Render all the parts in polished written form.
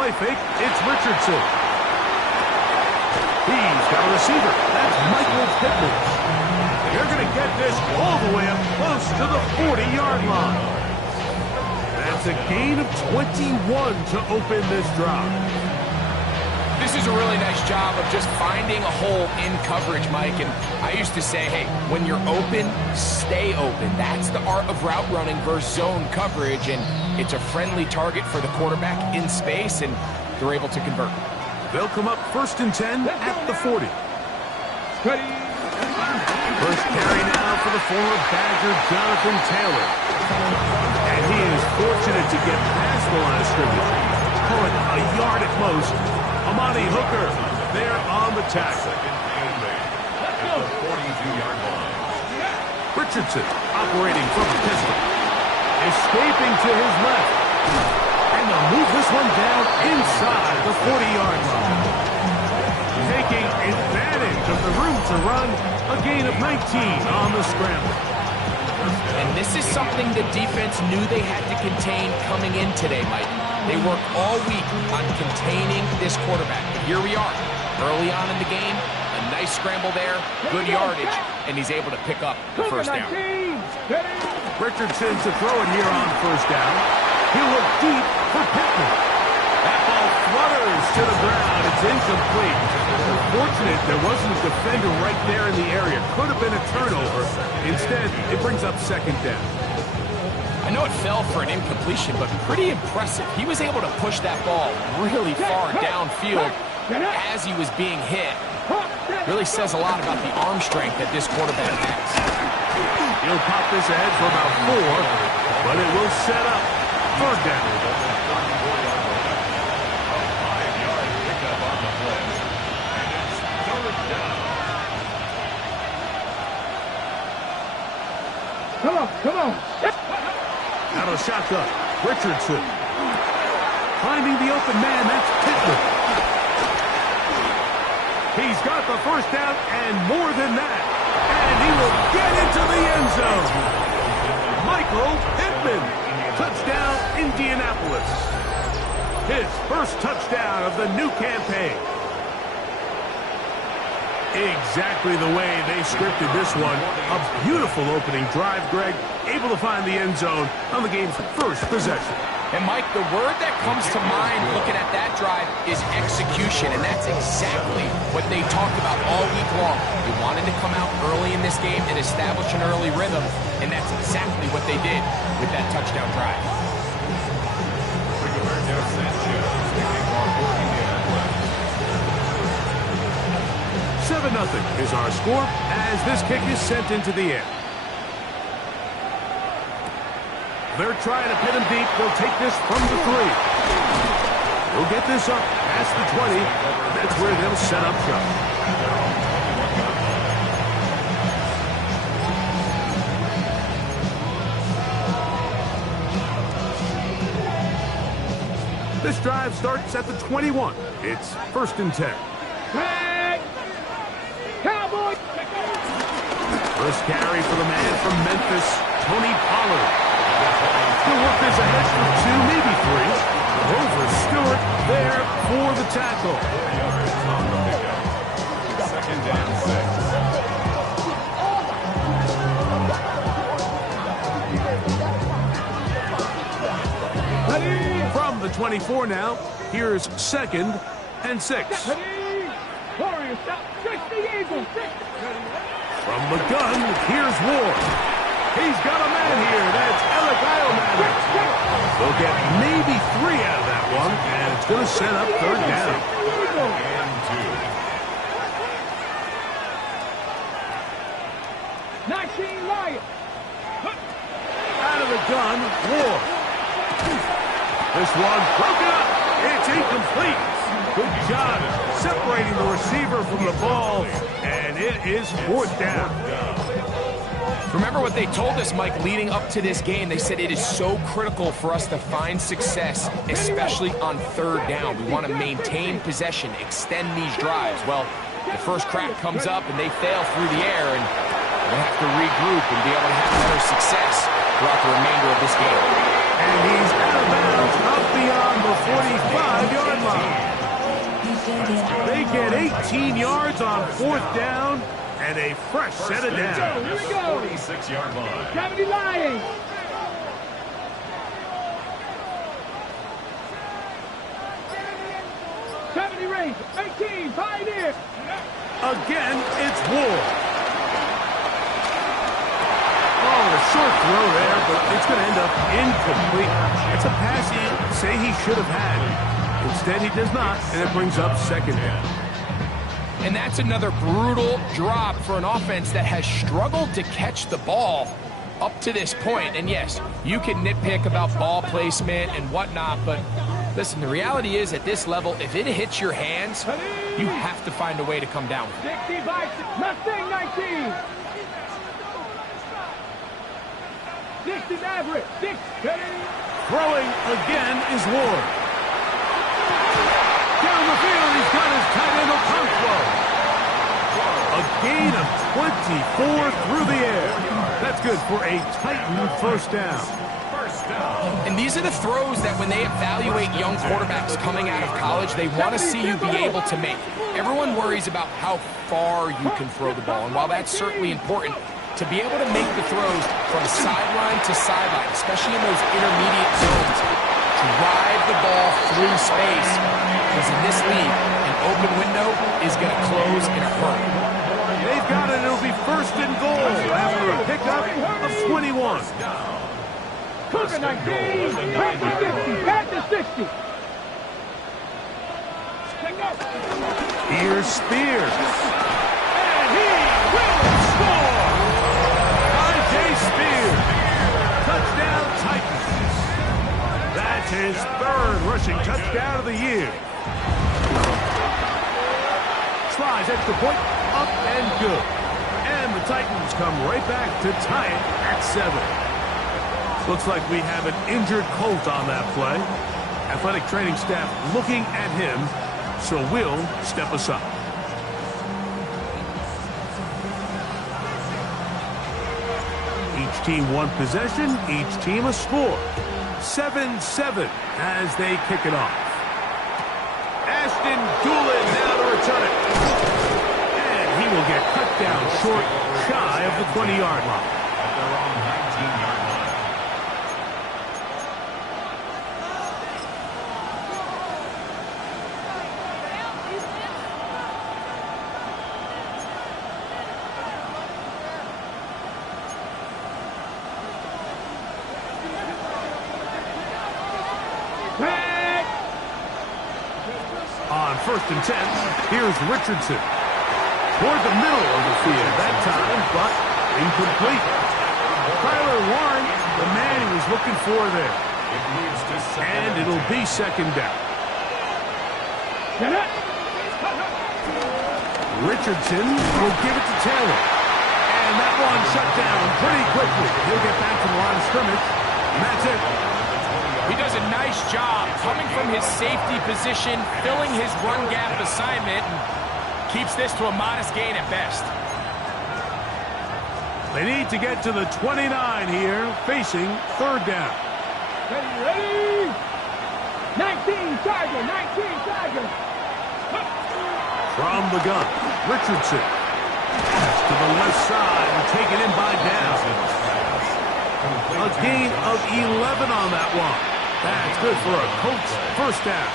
play fake. It's Richardson. He's got a receiver. That's Michael Pittman. They're going to get this all the way up close to the 40-yard line. That's a gain of 21 to open this drive. This is a really nice job of just finding a hole in coverage, Mike. And I used to say, hey, when you're open, stay open. That's the art of route running versus zone coverage. And it's a friendly target for the quarterback in space, and they're able to convert. They'll come up 1st and 10 at the 40. First carry now for the former Badger, Jonathan Taylor. And he is fortunate to get past the line of scrimmage. Call it a yard at most. Amani Hooker there on the tackle. Richardson operating from the pistol. Escaping to his left. And they'll move this one down inside the 40-yard line. Taking advantage of the room to run, a gain of 19 on the scramble. And this is something the defense knew they had to contain coming in today, Mike. They worked all week on containing this quarterback. But here we are, early on in the game, a nice scramble there, good yardage, and he's able to pick up the first down. Richardson to throw it here on first down. He'll look deep for Pittman. That ball flutters to the ground. It's incomplete. Fortunate there wasn't a defender right there in the area. Could have been a turnover. Instead, it brings up 2nd down. I know it fell for an incompletion, but pretty impressive. He was able to push that ball really far downfield as he was being hit. Really says a lot about the arm strength that this quarterback has. He'll pop this ahead for about 4, but it will set up 3rd down. Come on. Out of shotgun, Richardson. Finding the open man, that's Pittman. He's got the first down and more than that. And he will get into the end zone. Michael Pittman. Touchdown, Indianapolis. His first touchdown of the new campaign. Exactly the way they scripted this one. A beautiful opening drive, Greg. Able to find the end zone on the game's first possession. And, Mike, the word that comes to mind looking at that drive is execution, and that's exactly what they talked about all week long. They wanted to come out early in this game and establish an early rhythm, and that's exactly what they did with that touchdown drive. 7-0 is our score as this kick is sent into the air. They're trying to pin him deep. They'll take this from the 3. We'll get this up past the 20. That's where they'll set up shop. This drive starts at the 21. It's 1st and 10. Cowboy! First carry for the man from Memphis, Tony Pollard. He'll work this ahead for 2, maybe 3. Over Stewart there for the tackle. 2nd and 6. From the 24 now, here's 2nd and 6. From the gun, here's Ward. He's got a man here. That's Alec Iomanic. They'll get maybe 3 out of that one, and it's going to set up 3rd down. Out of the gun, Ward. This one broken up. It's incomplete. Good job separating the receiver from the ball, and it is 4th down. Remember what they told us, Mike, leading up to this game. They said it is so critical for us to find success, especially on 3rd down. We want to maintain possession, extend these drives. Well, the first crack comes up, and they fail through the air, and we'll have to regroup and be able to have better success throughout the remainder of this game. And he's out of bounds up beyond the 45-yard get 18 yards on 4th down and a fresh set of downs. Here we go. 46-yard line. 70 Lions. Range, 18, Pioneer. Again, it's Ward. Oh, a short throw there, but it's going to end up incomplete. It's a pass he say he should have had. Instead, he does not, and it brings up 2nd down. And that's another brutal drop for an offense that has struggled to catch the ball up to this point. And yes, you can nitpick about ball placement and whatnot, but listen, the reality is at this level, if it hits your hands, you have to find a way to come down with it. 65, Mustang 19. 60 Maverick, 6. Throwing again is Ward. Down the field, he's got his tight end Okonkwo. A gain of 24 through the air. That's good for a Titan 1st down. And these are the throws that when they evaluate young quarterbacks coming out of college, they want to see you be able to make. Everyone worries about how far you can throw the ball, and while that's certainly important, to be able to make the throws from sideline to sideline, especially in those intermediate zones, drive the ball through space, because in this league, an open window is going to close in a hurry. They've got it. It'll be 1st and goal after a pickup of 21. Cougar 19, Panther 60, Panther 60. Here's Spears. And he will score! I.J. Spears. Touchdown Titans. That's his 3rd rushing touchdown of the year. Slides extra point, up and good. And the Titans come right back to tie it at 7. Looks like we have an injured Colt on that play. Athletic training staff looking at him, so we'll step aside. Each team one possession, each team a score. 7-7 as they kick it off. Ashton Doolin now to return it. And he will get cut down short, shy of the 20-yard line. At their own 19-yard line. On 1st and 10, here's Richardson. Toward the middle of the field that time, but incomplete. Tyler Warren, the man he was looking for there. And it'll be 2nd down. Richardson will give it to Taylor. And that one shut down pretty quickly. He'll get back to the line of scrimmage, and that's it. He does a nice job coming from his safety position, filling his run gap assignment, and keeps this to a modest gain at best. They need to get to the 29 here, facing 3rd down. Ready? 19 Tiger, 19 Tiger. From the gun, Richardson. To the left side and taken in by down. A gain of 11 on that one. That's good for a Colts 1st down.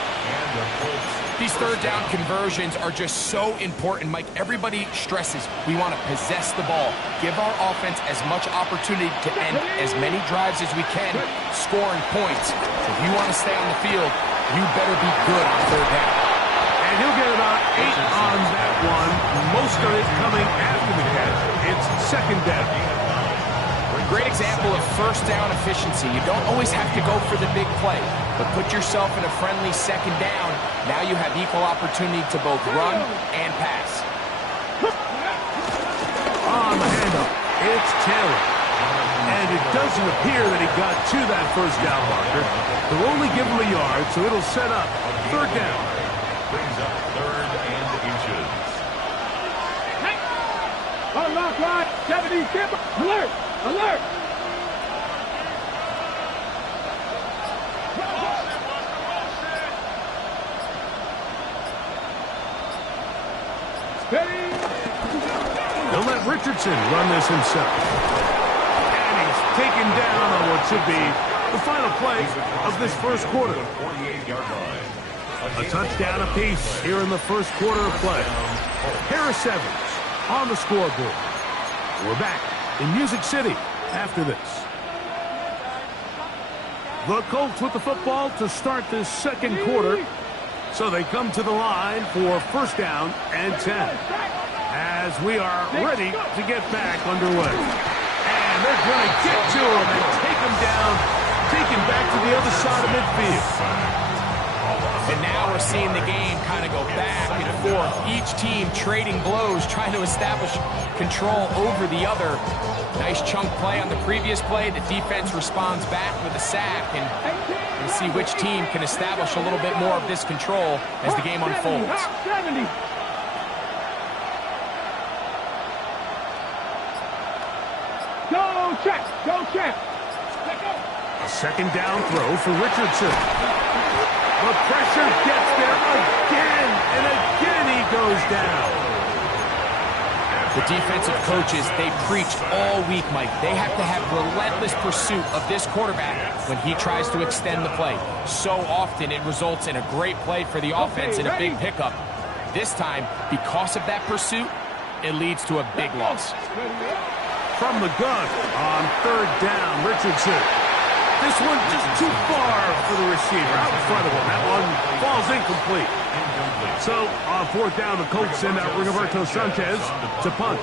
These 3rd down conversions are just so important, Mike. Everybody stresses we want to possess the ball, give our offense as much opportunity to end as many drives as we can, scoring points. So if you want to stay on the field, you better be good on 3rd down. And he'll get about 8 on that one, most of it coming after the catch. It's 2nd down. Great example of 1st down efficiency. You don't always have to go for the big play, but put yourself in a friendly 2nd down. Now you have equal opportunity to both run and pass. On the handoff, it's Taylor. And it doesn't appear that he got to that 1st down marker. They'll only give him a yard, so it'll set up 3rd down. Brings up 3rd and inches. Unlock line, 70 skipper. Alert! Alert! He'll let Richardson run this himself. And he's taken down on what should be the final play of this first quarter. 48-yard line. A touchdown apiece here in the first quarter of play. Harris Evans on the scoreboard. We're back in Music City after this. The Colts with the football to start this second quarter. So they come to the line for first down and 10. As we are ready to get back underway. And they're going to get to him and take him down, take him back to the other side of midfield. And now we're seeing the game kind of go back and forth. Each team trading blows, trying to establish control over the other. Nice chunk play on the previous play. The defense responds back with a sack. And we'll see which team can establish a little bit more of this control as the game unfolds. Go check! Go check! A second down throw for Richardson. The pressure gets there again, and again he goes down. The defensive coaches, they preach all week, Mike. They have to have relentless pursuit of this quarterback when he tries to extend the play. So often it results in a great play for the offense and a big pickup. This time, because of that pursuit, it leads to a big loss. From the gun on third down, Richardson. This one just too far for the receiver out in front of him. That one falls incomplete. So on fourth down, the Colts send out Rigoberto Sanchez to punt.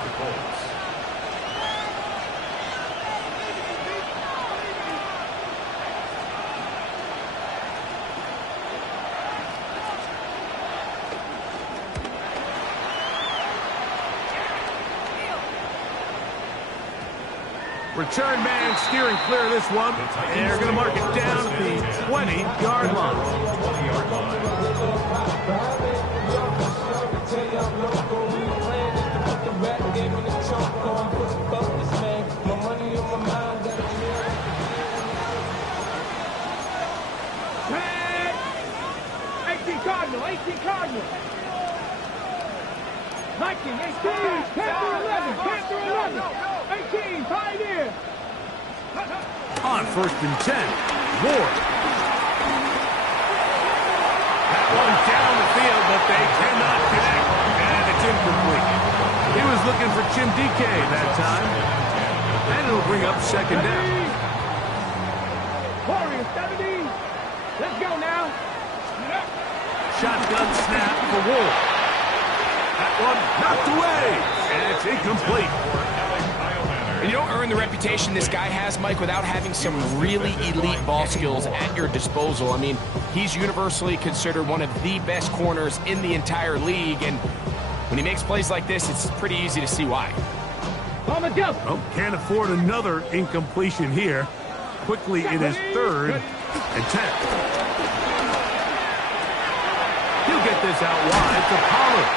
Return man steering clear of this one. And they're going to mark it down at the 20-yard line. Red! 18 Cardinal, 18 Cardinal. 19, 18, Panther 11, Panther 11, 18, Pioneer. On first and 10, Ward. That one down the field, but they cannot connect, and it's incomplete. He was looking for Jim DK that time, and it'll bring up second down. Warriors 70. Let's go now. Shotgun snap for Ward. That one knocked away, and it's incomplete. And you don't earn the reputation this guy has, Mike, without having some really elite ball skills at your disposal. I mean, he's universally considered one of the best corners in the entire league, and when he makes plays like this, it's pretty easy to see why. On the jump. Oh, can't afford another incompletion here. Quickly, it is third and 10. He'll get this out wide to Pollard.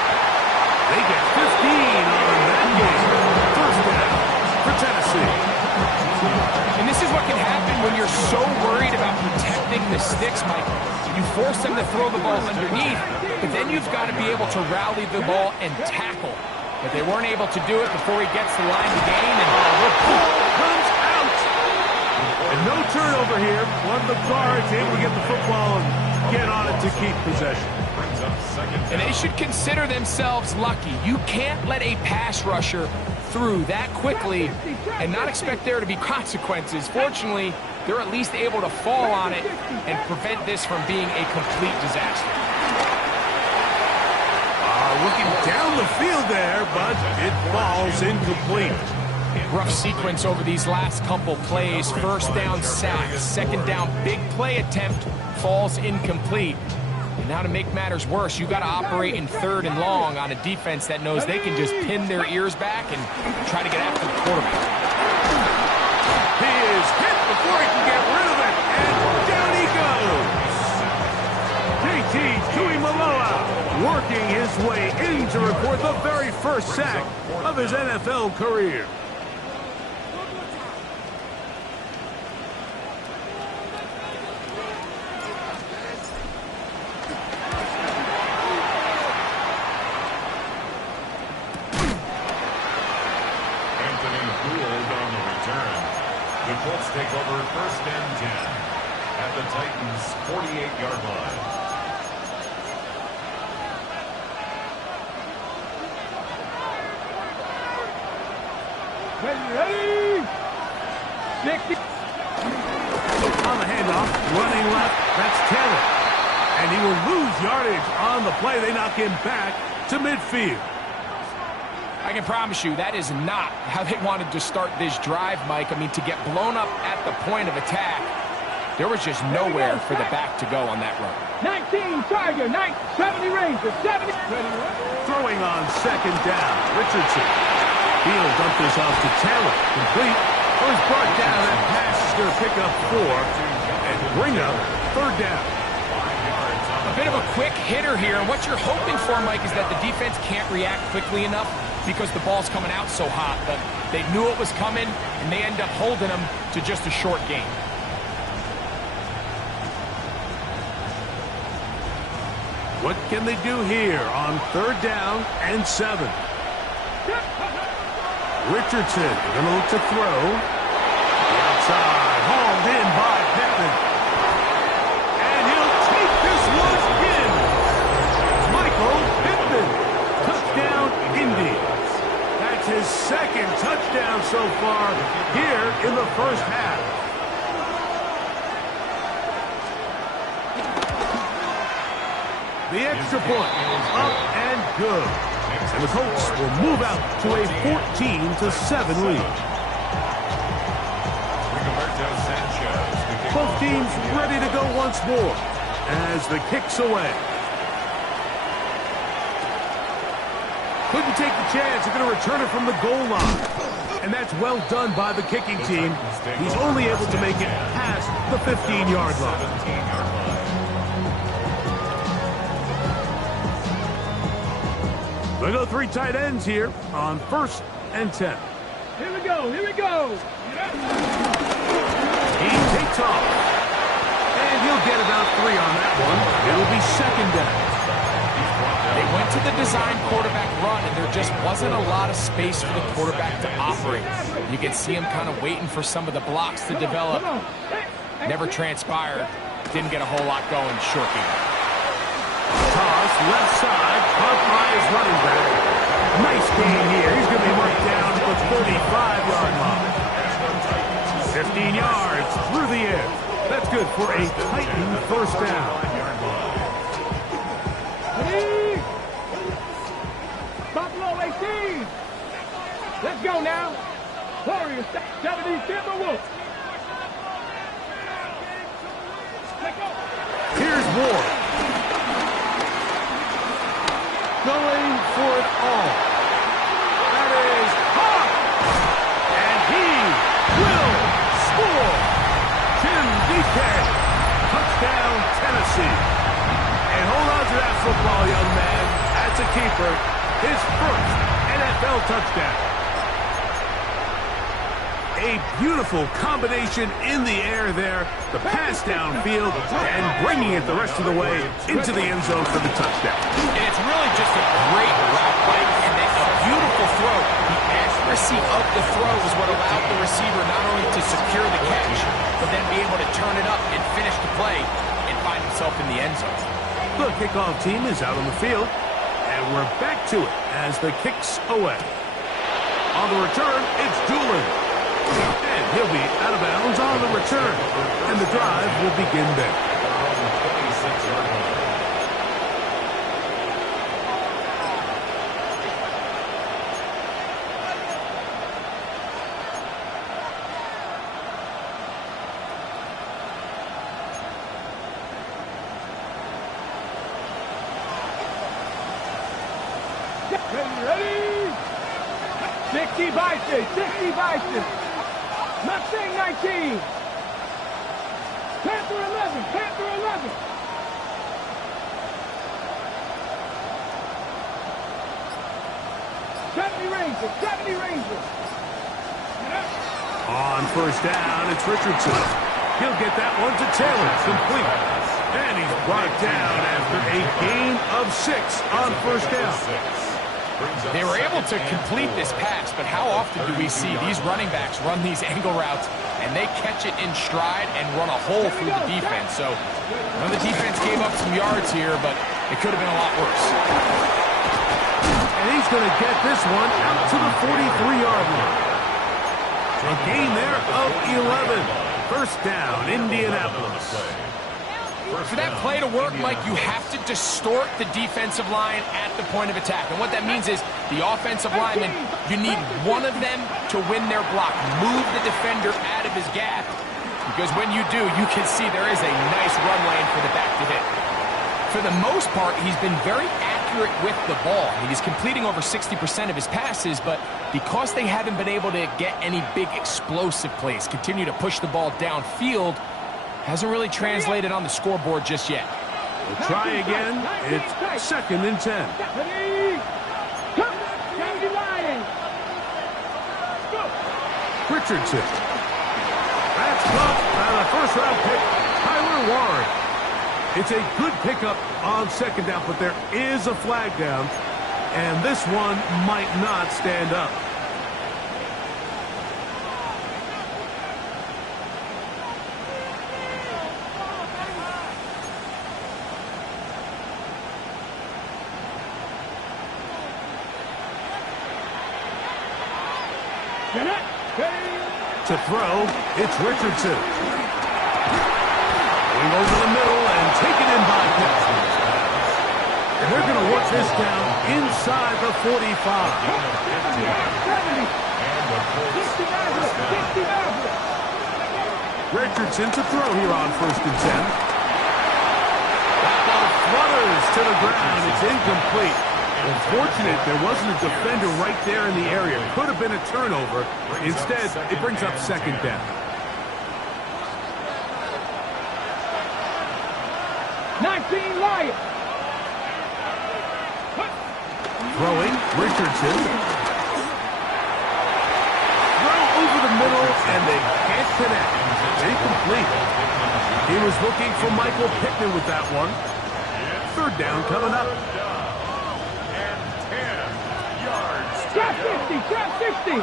They get 15 on that game. First down for Tennessee. And this is what can happen when you're so worried about protecting the sticks, Mike. You force them to throw the ball underneath, but then you've got to be able to rally the ball and tackle. But they weren't able to do it before he gets the line to gain. And the ball comes out. And no turnover here. One of the guards able to get the football and get on it to keep possession. And they should consider themselves lucky. You can't let a pass rusher through that quickly and not expect there to be consequences. Fortunately, they're at least able to fall on it and prevent this from being a complete disaster. Looking down the field there, but it falls incomplete. Rough sequence over these last couple plays. First down sack, second down big play attempt falls incomplete. And now to make matters worse, you got to operate in third and long on a defense that knows they can just pin their ears back and try to get after the quarterback. He is hit before he can get rid of it, and down he goes. JT Tuimoloau working his way in to record the very first sack of his NFL career. Titans' 48-yard line. Ready? 60. On the handoff, running left, that's Taylor. And he will lose yardage on the play. They knock him back to midfield. I can promise you that is not how they wanted to start this drive, Mike. I mean, to get blown up at the point of attack, there was just nowhere for the back to go on that run. 19 Tiger, 70 Rangers, 70. Throwing on second down, Richardson. He'll dump this off to Taylor. Complete. Oh, he's brought down. That pass is going to pick up 4 and bring up third down. A bit of a quick hitter here. What you're hoping for, Mike, is that the defense can't react quickly enough because the ball's coming out so hot. But they knew it was coming, and they end up holding them to just a short game. What can they do here on third down and 7? Richardson going to look to throw. The outside, hauled in by Pittman. And he'll take this one in. Michael Pittman. Touchdown, Indy. That's his second touchdown so far here in the first half. The extra point is up and good. And the Colts will move out to a 14-7 lead. Both teams ready to go once more as the kick's away. Couldn't take the chance. They're going to return it from the goal line. And that's well done by the kicking team. He's only able to make it past the 15-yard line. They go 3 tight ends here on 1st and 10. Here we go, here we go. He takes off. And he'll get about 3 on that one. It'll be second down. They went to the design quarterback run, and there just wasn't a lot of space for the quarterback to operate. You can see him kind of waiting for some of the blocks to develop. Never transpired. Didn't get a whole lot going short game. Toss, left side, caught by his running back. Nice gain here. He's going to be marked down at the 35-yard line. 15 yards through the air. That's good for a Titan first down. Buffalo 18. Let's go now. Warriors 70 Timberwolves. Here's Ward. Going for it all. That is hot. And he will score. Tim DK. Touchdown, Tennessee. And hold on to that football, young man. That's a keeper. His first NFL touchdown. A beautiful combination in the air there. The pass downfield and bringing it the rest of the way into the end zone for the touchdown. And it's really just a great route play and then a beautiful throw. The accuracy of the throw is what allowed the receiver not only to secure the catch, but then be able to turn it up and finish the play and find himself in the end zone. The kickoff team is out on the field, and we're back to it as the kick's away. On the return, it's Doolin. And he'll be out of bounds on the return. And the drive will begin there. Ready? 60 Bison, 60 Bison. Mustang 19. Panther 11, Panther 11. Seventy Rangers. On first down, it's Richardson. He'll get that one to Taylor. Complete. And he's brought down after a gain of 6 on first down. They were able to complete this pass, but how often do we see these running backs run these angle routes and they catch it in stride and run a hole through the defense? So I know the defense gave up some yards here, but it could have been a lot worse. And he's going to get this one out to the 43-yard line. A gain there of 11. First down, Indianapolis. For that play to work, Mike, you have to distort the defensive line at the point of attack. And what that means is the offensive lineman, you need one of them to win their block. Move the defender out of his gap. Because when you do, you can see there is a nice run lane for the back to hit. For the most part, he's been very accurate with the ball. I mean, he's completing over 60% of his passes, but because they haven't been able to get any big explosive plays, continue to push the ball downfield, hasn't really translated on the scoreboard just yet. We'll try again. It's second and 10. Richardson. That's caught by the first-round pick, Tyler Warren. It's a good pickup on second down, but there is a flag down, and this one might not stand up. To throw, it's Richardson. Going over the middle and taken in by Pittsburgh. And they're going to work this down inside the 45. Richardson to throw here on first and 10. That ball flutters to the ground. It's incomplete. Unfortunate there wasn't a defender right there in the area. Could have been a turnover. Instead, it brings up second down. Throwing, Richardson. Throw over the middle, and they can't connect. Incomplete. He was looking for Michael Pittman with that one. Third down coming up. Trap 60, trap 60.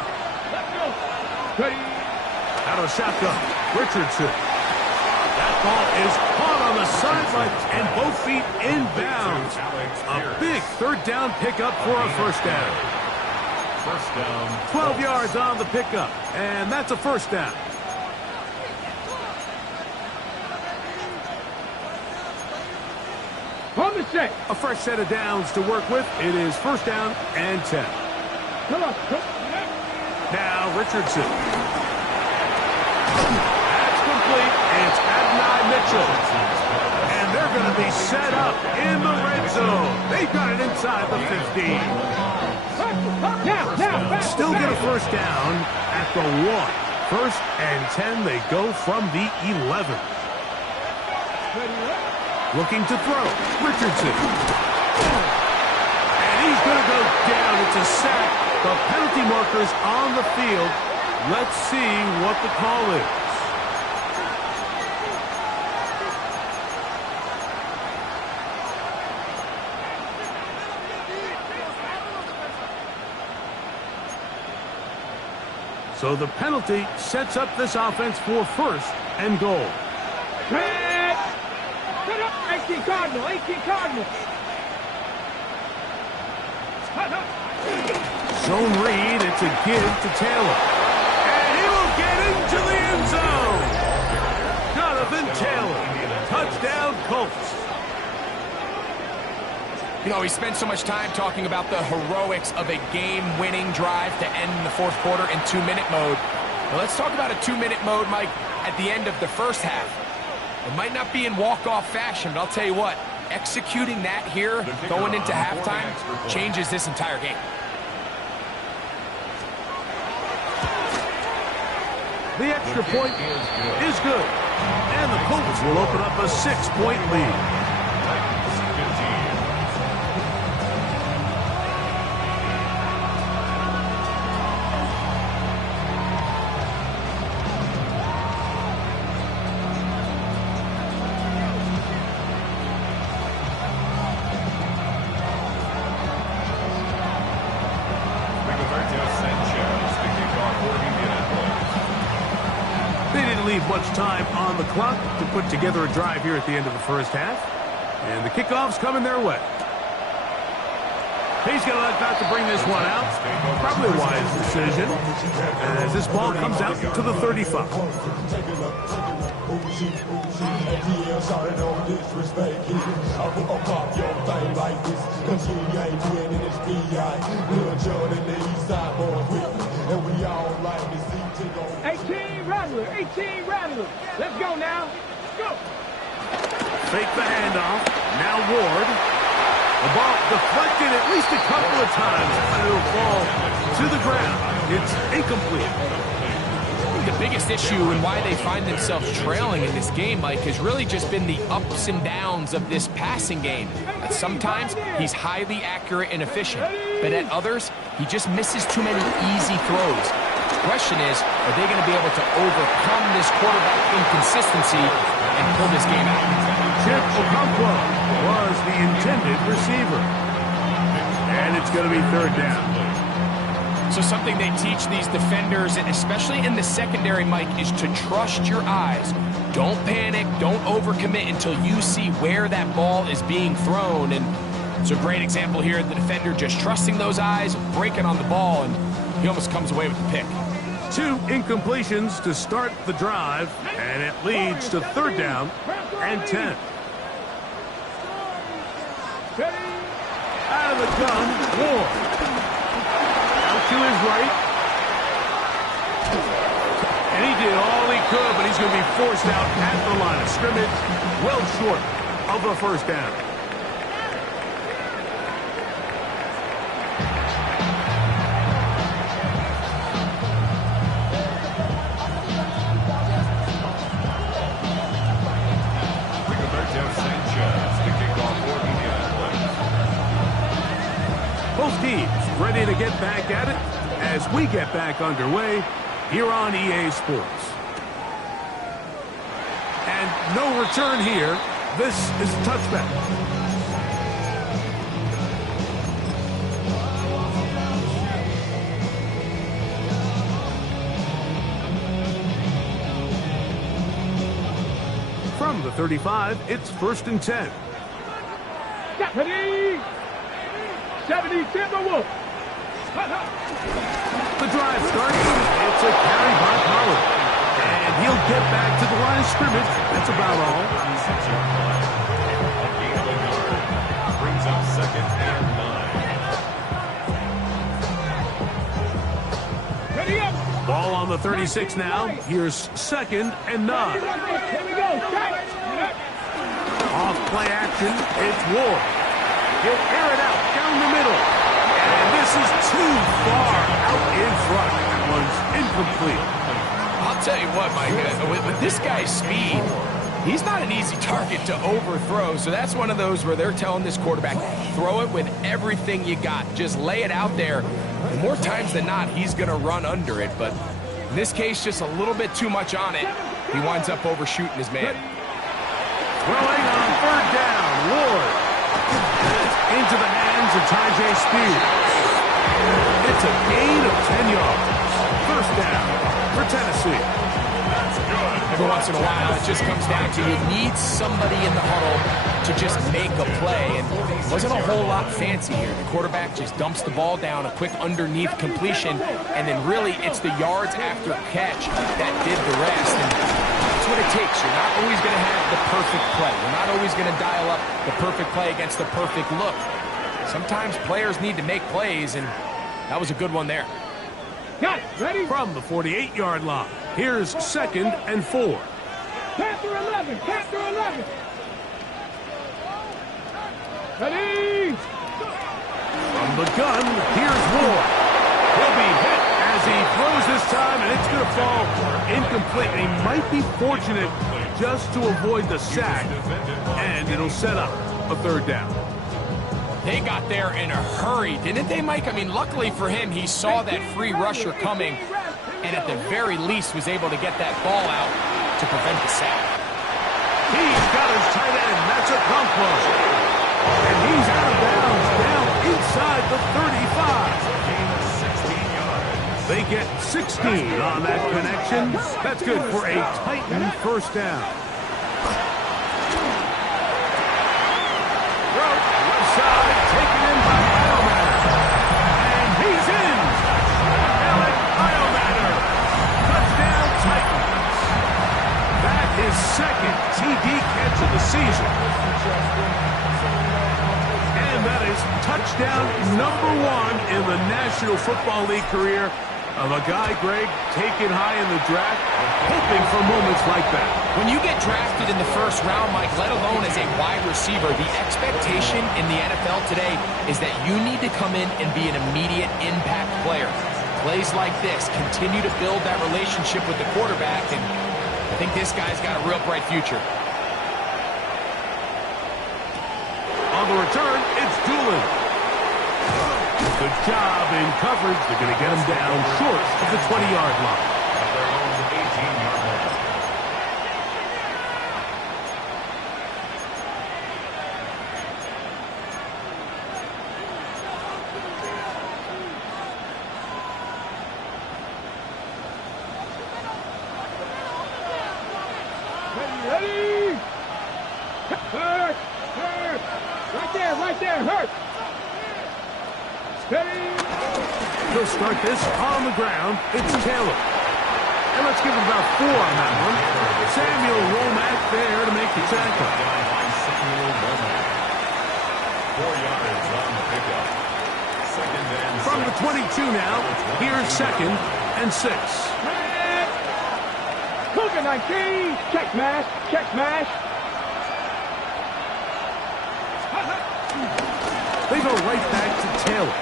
Out of shotgun, Richardson. That ball is caught on the sideline and both feet inbounds. A big third down pickup for a first down. 12 yards on the pickup, and that's a first down. On the set. A fresh set of downs to work with. It is first down and 10. Come on. Now Richardson. That's complete. It's Adonai Mitchell. And they're going to be set up in the red zone. They've got it inside the 15. Now. Still get a first down at the 1. First and 10. They go from the 11. Looking to throw. Richardson. And he's going to go down. It's a sack. The penalty marker's on the field. Let's see what the call is. So the penalty sets up this offense for first and goal. Set up. 18 Cardinal. Zone read, it's a give to Taylor. And he will get into the end zone. Jonathan Taylor, touchdown Colts. You know, we spent so much time talking about the heroics of a game-winning drive to end the fourth quarter in 2-minute mode. Well, let's talk about a 2-minute mode, Mike, at the end of the first half. It might not be in walk-off fashion, but I'll tell you what, executing that here, going into halftime, changes this entire game. The extra point is good. And the Colts will open up a 6-point lead. leave much time on the clock to put together a drive here at the end of the first half. And the kickoff's coming their way. He's going to elect not to bring this one out. Probably a wise decision as this ball comes out to the 35. Rattler, 18 Rattler. Let's go now. Go. Fake the handoff. Now Ward. The ball deflected at least a couple of times, but it'll fall to the ground. It's incomplete. The biggest issue and why they find themselves trailing in this game, Mike, has really just been the ups and downs of this passing game. Sometimes he's highly accurate and efficient, but at others, he just misses too many easy throws. The question is, are they going to be able to overcome this quarterback inconsistency and pull this game out? Chip Okonkwo was the intended receiver. And it's going to be third down. So something they teach these defenders, and especially in the secondary, Mike, is to trust your eyes. Don't panic, don't overcommit until you see where that ball is being thrown. And it's a great example here, the defender just trusting those eyes, breaking on the ball, and he almost comes away with the pick. 2 incompletions to start the drive, and it leads to third down and 10. Out of the gun, Ward. Out to his right. And he did all he could, but he's going to be forced out at the line of scrimmage, well short of the first down. Both teams ready to get back at it as we get back underway here on EA Sports. And no return here. This is a touchback. From the 35, it's 1st and 10. 70 Timberwolves. The drive starts. It's a carry by Pollard. And he'll get back to the line of scrimmage. That's about all. Brings up 2nd and 9. Ready up. Ball on the 36 now. Here's 2nd and 9. Here we go. Off play action. It's Ward. He'll air it out down the middle. And this is too far out in front. That one's incomplete. I'll tell you what, Mike, with this guy's speed, he's not an easy target to overthrow. So that's one of those where they're telling this quarterback, throw it with everything you got. Just lay it out there. And more times than not, he's going to run under it. But in this case, just a little bit too much on it. He winds up overshooting his man. Throwing on 3rd down. Ward. Into the hands of Tyjae Spears. It's a gain of 10 yards. 1st down for Tennessee. Every once in a while, it just comes down to you need somebody in the huddle to just make a play. And it wasn't a whole lot fancy here. The quarterback just dumps the ball down, a quick underneath completion, and then really it's the yards after catch that did the rest. And that's what it takes. You're not always going to have the perfect play. You're not always going to dial up the perfect play against the perfect look. Sometimes players need to make plays, and that was a good one there. Got it. Ready? From the 48-yard line, here's 2nd and 4. Panther 11. Panther 11. Ready? From the gun, here's Ward. He'll be hit as he throws this time, and it's going to fall incomplete. He might be fortunate just to avoid the sack, and it'll set up a 3rd down. They got there in a hurry, didn't they, Mike? I mean, luckily for him, he saw that free rusher coming, and at the very least was able to get that ball out to prevent the sack. He's got his tight end, that's a compliment. And he's out of bounds, down inside the 35. Gain of 16 yards. They get 16 on that connection. That's good for a Titan first down. Left side, taken in by Iomatter. And he's in. Alec Iomatter. Touchdown Titans. That is second TD catch of the season. And that is touchdown number 1 in the National Football League career of a guy, Greg, taken high in the draft, hoping for moments like that. When you get drafted in the first round, Mike, let alone as a wide receiver, the expectation in the NFL today is that you need to come in and be an immediate impact player. Plays like this continue to build that relationship with the quarterback, and I think this guy's got a real bright future. On the return, it's Doolin. Good job in coverage. They're going to get him down short of the 20-yard line. At their own 18-yard line. Ready? Hurt! Hurt! Right there, hurt! Steady! He'll start this on the ground. It's Taylor. And let's give him about 4 on that one. Samuel Womack there to make the tackle. 4 yards on the pickup. Second and From the 22 now, here's 2nd and 6. Cougar 19! Check mash! Check mash! They go right back to Taylor.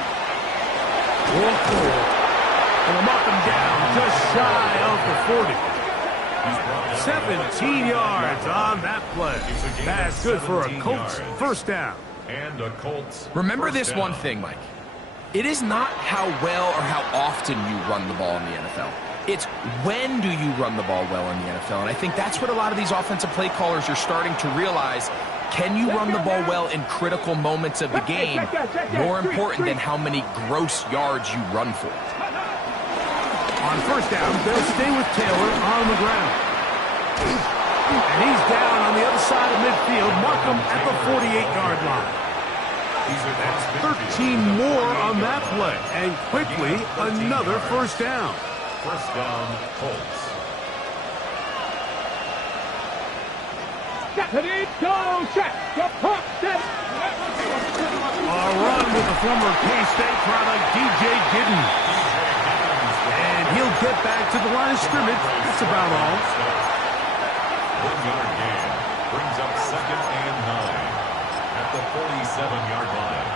And I'm up and down, just shy of the 40. 17 yards on that play. That's good for a Colts first down. And a Colts. Remember first this down. one thing, Mike. It is not how well or how often you run the ball in the NFL. It's when do you run the ball well in the NFL. And I think that's what a lot of these offensive play callers are starting to realize. Can you run the ball well in critical moments of the game? More important than how many gross yards you run for. On first down, they'll stay with Taylor on the ground. And he's down on the other side of midfield. Mark him at the 48-yard line. That's 13 more on that play. And quickly, another first down. First down, Colts. Ready? Go! Check! The pump! Set! A run with the former K-State product, DJ Giddens. And he'll get back to the line of scrimmage. That's about all. 1-yard gain. Brings up 2nd and 9 at the 47-yard line.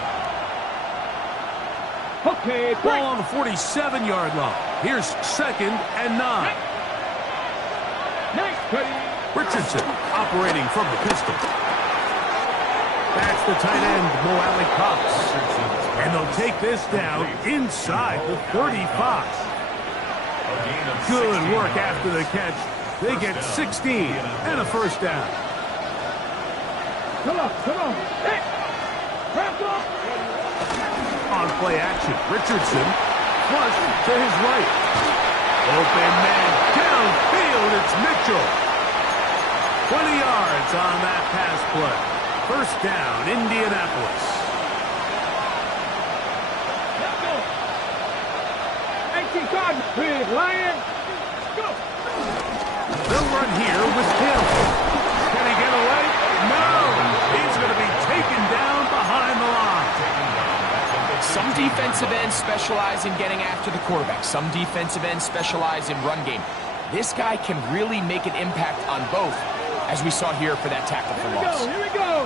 Okay, Ball on the 47-yard line. Here's 2nd and 9. Nice, Cuddy. Richardson operating from the pistol. That's the tight end, Mo Alley Cox. And they'll take this down inside the 35. Good work after the catch. They get 16 and a first down. Come on. Hey! Crack up! On play action, Richardson flush to his right. Open man downfield, it's Mitchell. 20 yards on that pass play. First down, Indianapolis. Let's go. 18 card, big lion. Go. They'll run here with Hill. Can he get away? No. He's going to be taken down behind the line. Some defensive ends specialize in getting after the quarterback. Some defensive ends specialize in run game. This guy can really make an impact on both, as we saw here for that tackle for loss. Here we go.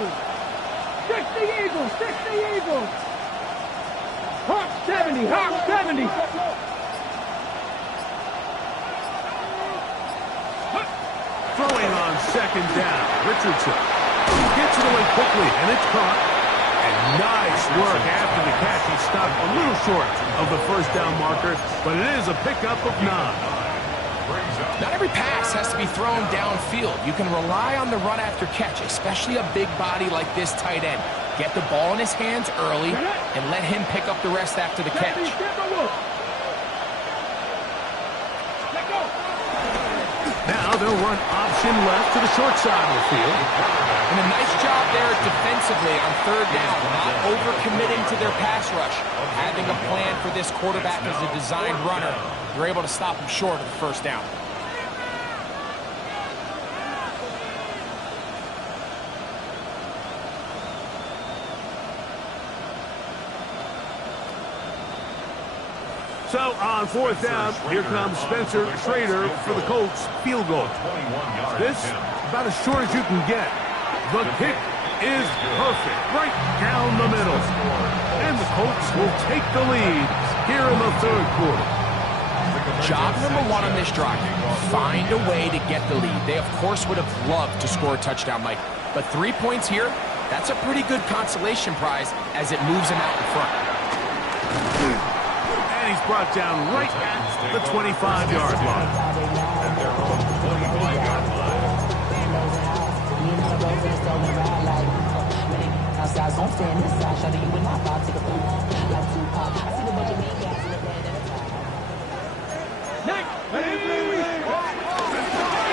60 Eagles, 60 Eagles. Hawk 70, Hawk 70. Throwing on 2nd down, Richardson gets it away quickly, and it's caught. And nice work after the catch. He stopped a little short of the first down marker, but it is a pickup of 9. Not every pass has to be thrown downfield. You can rely on the run after catch, especially a big body like this tight end. Get the ball in his hands early and let him pick up the rest after the catch. they'll run option left to the short side of the field. And a nice job there defensively on third down, not overcommitting to their pass rush. Having a plan for this quarterback as a designed runner, they're able to stop him short of the first down. So on fourth down, here comes Spencer Schrader for the Colts field goal. This, about as short as you can get. The kick is perfect, right down the middle. And the Colts will take the lead here in the third quarter. Job number one on this drive, find a way to get the lead. They, of course, would have loved to score a touchdown, Mike. But 3 points here, that's a pretty good consolation prize as it moves them out in front. And he's brought down right at the 25-yard line. At their own 25-yard line.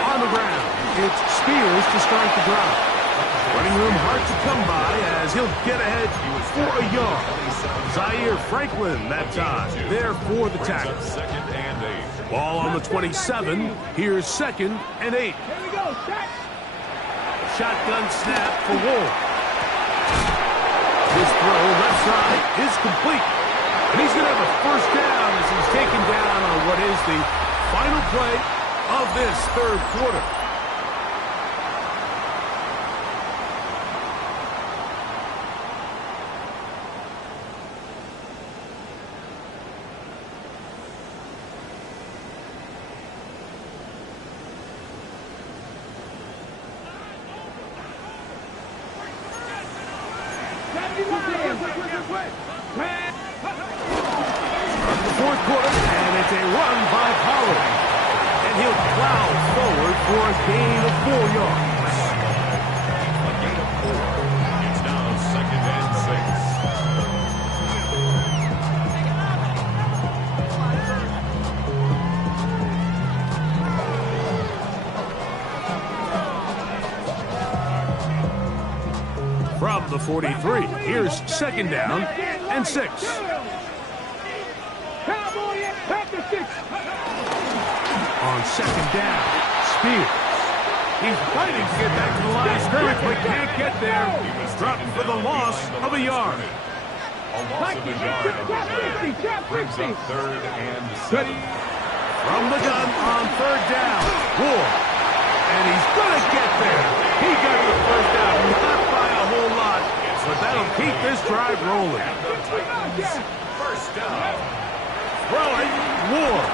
On the ground, it's Spears to start the drive. Running room hard to come by as he'll get ahead for a yard. Zaire Franklin that time, there for the tackle. Second and 8. Ball on the 27. Here's second and 8. Here we go, set. Shotgun snap for Ward. His throw left side is complete. And he's going to have a first down as he's taken down on what is the final play of this third quarter. Fourth quarter, and it's a run by Pollard. And he'll plow forward for a gain of 4 yards. A gain of 4. It's now second and 6. From the 43, here's second down and 6. On second down, Spears. He's fighting to get back to the line of scrimmage, but can't get there. He's dropped for the loss of a yard. A loss of a yard on the play. Brings up third and 7. From the gun on third down, Ward. And he's going to get there. He got the first down, not by a whole lot, but that'll keep this drive rolling. And the Titans, first down. Throwing, Ward.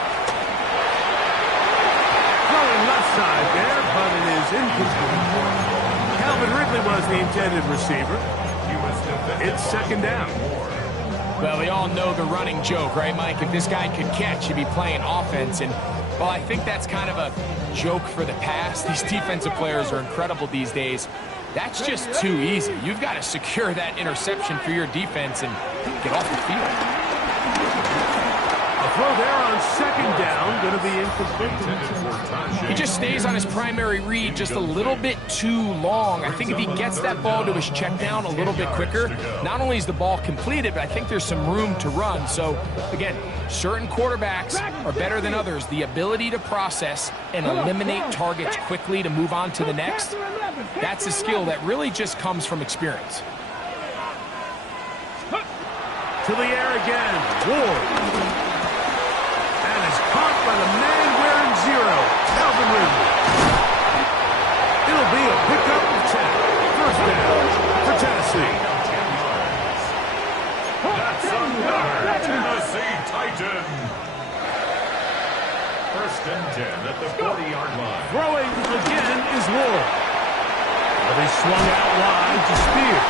Throwing left side there, but it is incomplete. Calvin Ridley was the intended receiver. It's second down. Well, we all know the running joke, right, Mike? If this guy could catch, he'd be playing offense. And, well, I think that's kind of a joke for the past. These defensive players are incredible these days. That's just too easy. You've got to secure that interception for your defense and get off the field. Throw there on second down, going to be incomplete. He just stays on his primary read just a little bit too long. I think if he gets that ball to his check down a little bit quicker, not only is the ball completed, but I think there's some room to run. So, again, certain quarterbacks are better than others. The ability to process and eliminate targets quickly to move on to the next, that's a skill that really just comes from experience. To the air again, Ward. Caught by the man wearing 0, Calvin Ridley. It'll be a pickup of 10. First down for Tennessee. That's another Tennessee Titan. First and 10 at the 40-yard line. Throwing again is Ward. But they swung out wide to Spears.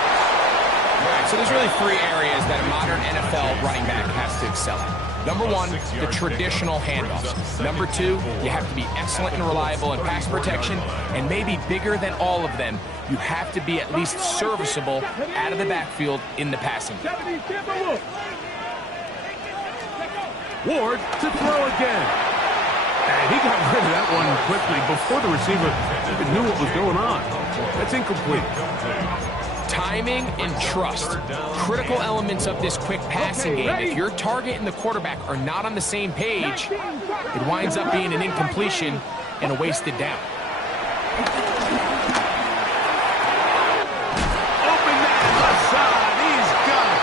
Right, so there's really 3 areas that a modern NFL running back has to excel at. Number 1, the traditional handoffs. Number 2, you have to be excellent and reliable in pass protection. And maybe bigger than all of them, you have to be at least serviceable out of the backfield in the passing. Ward to throw again. And he got rid of that one quickly before the receiver even knew what was going on. That's incomplete. Timing and trust, critical elements of this quick passing game. If your target and the quarterback are not on the same page, it winds up being an incompletion and a wasted down. Open man, left side, he's got it.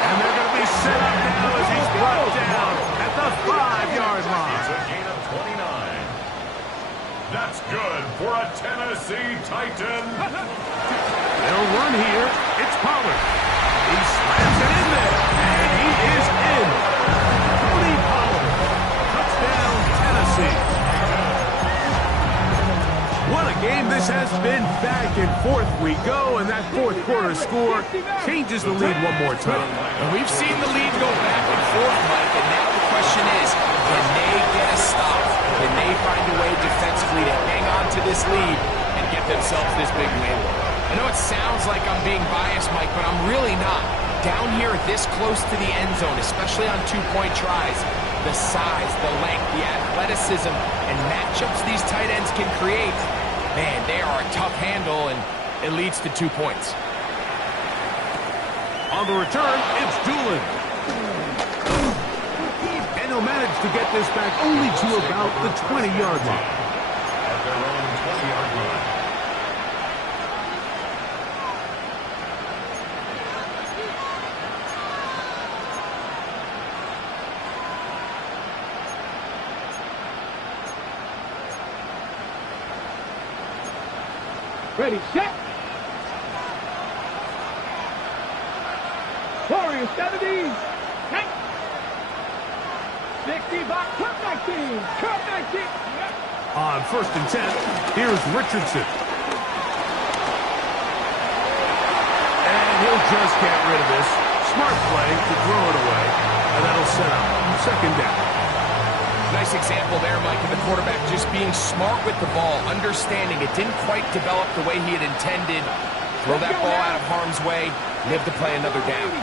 And they're going to be set up now as he's brought down at the 5-yard line. It's a gain of 29. That's good for a Tennessee Titan. They'll run here. It's Pollard. He slams it in there, and he is in. Tony Pollard. Touchdown, Tennessee. What a game this has been. Back and forth we go, and that fourth quarter score changes the lead one more time. And we've seen the lead go back and forth, Mike, and now the question is, can they get a stop? Can they find a way defensively to hang on to this lead and get themselves this big win? I know it sounds like I'm being biased, Mike, but I'm really not. Down here this close to the end zone, especially on two-point tries, the size, the length, the athleticism, and matchups these tight ends can create, man, they are a tough handle, and it leads to 2 points. On the return, it's Doolin. And he'll manage to get this back only to about the 20-yard line. At their own 20-yard line. Ready, set. Warrior 70. Set. 60 back. Cut 19. Cut 19. Yep. On 1st and 10, here's Richardson. And he'll just get rid of this. Smart play to throw it away, and that'll set up 2nd down. Nice example there, Mike, of the quarterback just being smart with the ball, understanding it didn't quite develop the way he had intended. Throw that ball out of harm's way, live to play another down.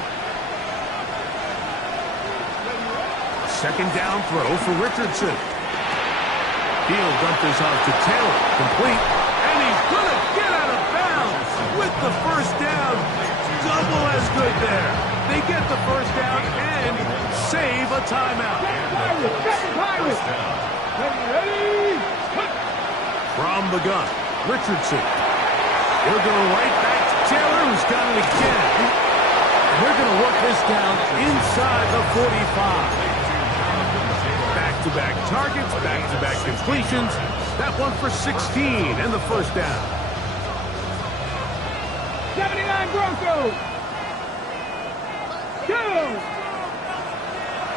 2nd down throw for Richardson. He'll dump this off to Taylor. Complete. And he's going to get out of bounds with the 1st down. Double as good there. They get the 1st down and save a timeout. From the gun, Richardson. He'll go right back to Taylor, who's got it again. And they're going to work this down inside the 45. Back-to-back targets, back-to-back completions. That one for 16 and the 1st down. 79 Broncos. 2.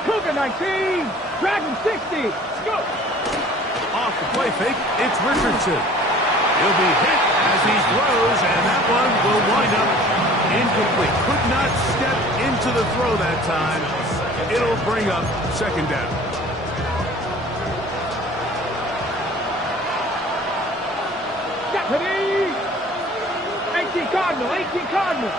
Cougar 19. Dragon 60. Let's go. Off the play fake, it's Richardson. He'll be hit as he throws, and that one will wind up incomplete. Could not step into the throw that time. It'll bring up 2nd down. Deputy. 18 Cardinal. 18 Cardinal.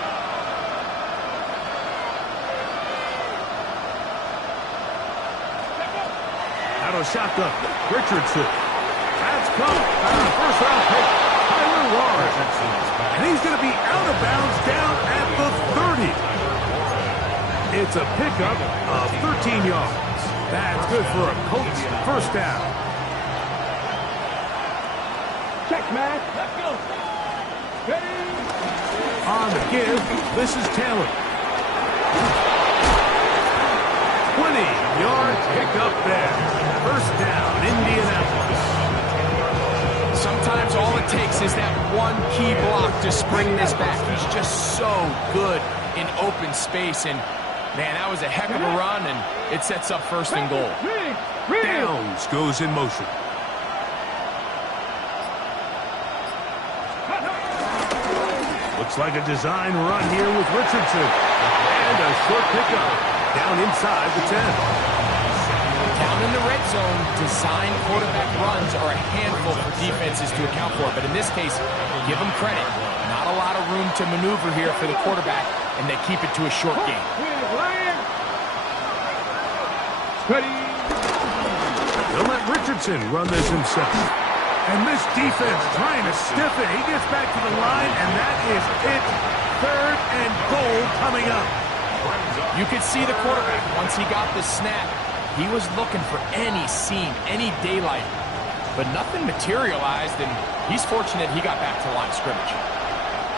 Out of shotgun, Richardson. That's come out of the 1st-round pick, Tyler Ward. And he's going to be out of bounds down at the 30. It's a pickup of 13 yards. That's good for a Colts 1st down. Check, man. Let's go. Ready. On the give, this is Taylor. 20-yard pickup there. 1st down, Indianapolis. Sometimes all it takes is that one key block to spring this back. He's just so good in open space, and man, that was a heck of a run, and it sets up 1st and goal. Downs goes in motion. Looks like a design run here with Richardson. And a short pickup down inside the 10. Down in the red zone, design quarterback runs are a handful for defenses to account for. But in this case, give them credit. Not a lot of room to maneuver here for the quarterback, and they keep it to a short game. Ready. They'll let Richardson Richardson run this himself. And this defense trying to stiff it. He gets back to the line, and that is it. 3rd and goal coming up. You could see the quarterback, once he got the snap, he was looking for any seam, any daylight. But nothing materialized, and he's fortunate he got back to the line of scrimmage.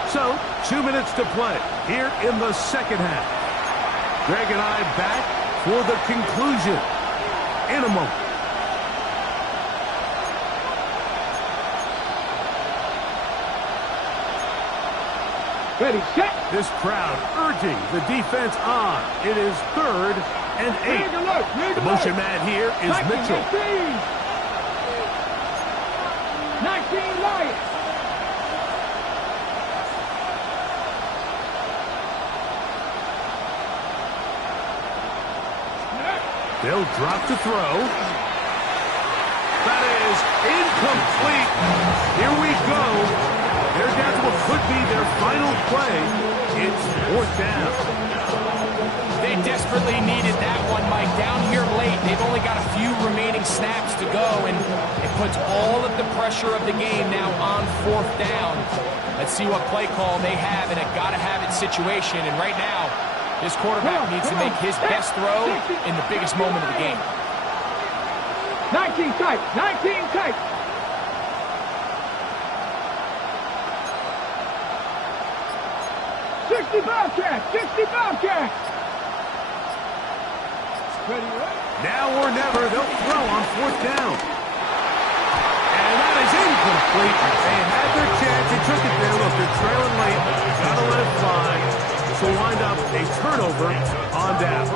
So, 2 minutes to play here in the second half. Greg and I back for the conclusion in a moment. Ready, set. This crowd urging the defense on. It is 3rd and 8. The motion man here is Mitchell. 19 Lions. They'll drop to throw. That is incomplete. Here we go. They're down to what could be their final play. It's 4th down. They desperately needed that one, Mike. Down here late, they've only got a few remaining snaps to go, and it puts all of the pressure of the game now on 4th down. Let's see what play call they have in a gotta-have-it situation, and right now, this quarterback needs to make his best throw in the biggest moment of the game. 19 tight, 19 tight. 60 Bobcats, 60 Bobcats. Ready, right? Now or never, they'll throw on 4th down. And that is incomplete. They had their chance. They took it there. Look, they're trailing late. Gotta let it fly. To wind up a turnover on down.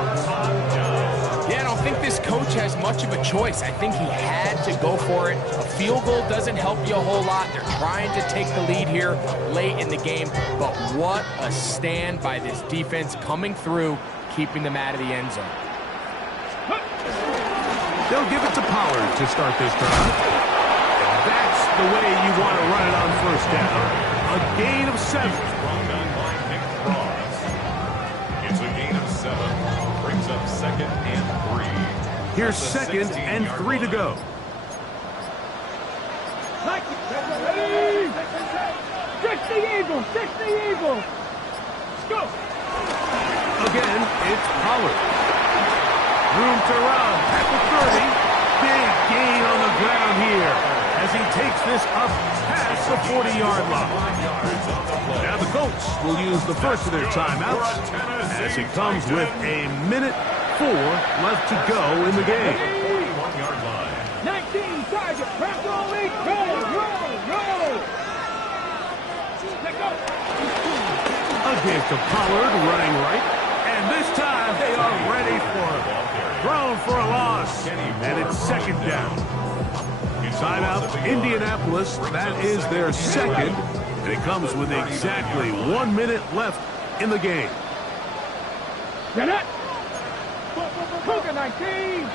Yeah, I don't think this coach has much of a choice. I think he had to go for it. A field goal doesn't help you a whole lot. They're trying to take the lead here late in the game. But what a stand by this defense coming through, keeping them out of the end zone. They'll give it to Pollard to start this drive. That's the way you want to run it on 1st down. A gain of 7. It's a gain of 7. Brings up 2nd and 3. Here's 2nd and 3 to go. Ready? 60 Eagles, 60 Eagles. Let's go. Again, it's Pollard. Room to run at the 30. Big gain on the ground here as he takes this up past the 40-yard line. Now the Colts will use the first of their timeouts as it comes with a minute 4 left to go in the game. 41-yard line. 19 target, press all week, roll, roll, roll. Let go. Again to Pollard running right. And this time they are ready for it. Thrown for a loss. And it's 2nd down. Timeout, Indianapolis. That is their 2nd. And it comes with exactly 1 minute left in the game. Get it. Cougar 19.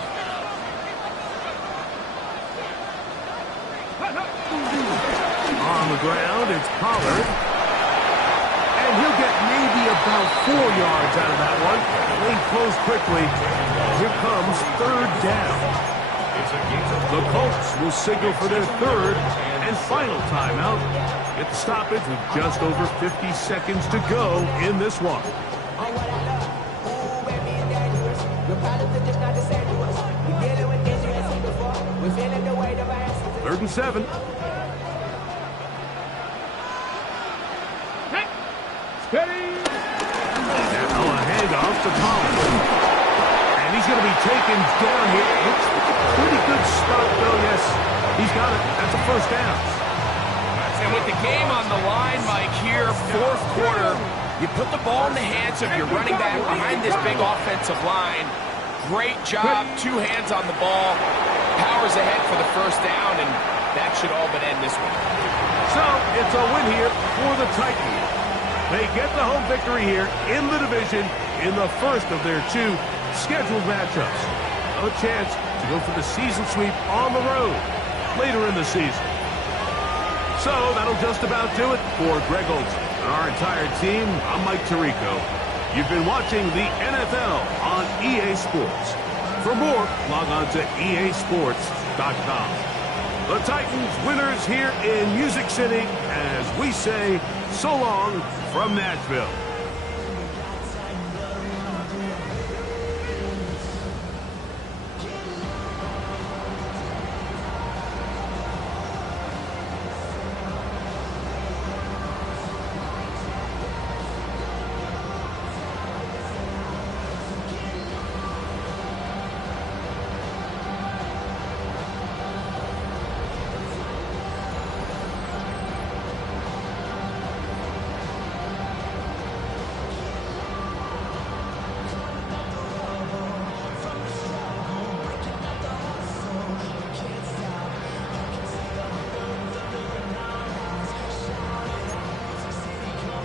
On the ground, it's Pollard. And he'll get maybe about 4 yards out of that one. They close quickly. Here comes 3rd down. The Colts will signal for their 3rd and final timeout. Get the stoppage with just over 50 seconds to go in this one. 3rd and 7. Steady. Now a handoff to Pollard. And he's going to be taken down here. Looks like a pretty good spot, though. Yes, he's got it. That's a 1st down. And with the game on the line, Mike, here, 4th quarter, you put the ball in the hands of your running back behind this big offensive line. Great job, 2 hands on the ball, powers ahead for the 1st down, and that should all but end this one. So it's a win here for the Titans. They get the home victory here in the division in the first of their 2 scheduled matchups. A chance to go for the season sweep on the road later in the season. So that'll just about do it for Greg Olson and our entire team. I'm Mike Tirico. You've been watching the NFL on EA Sports. For more, log on to easports.com. The Titans winners here in Music City as we say so long from Nashville.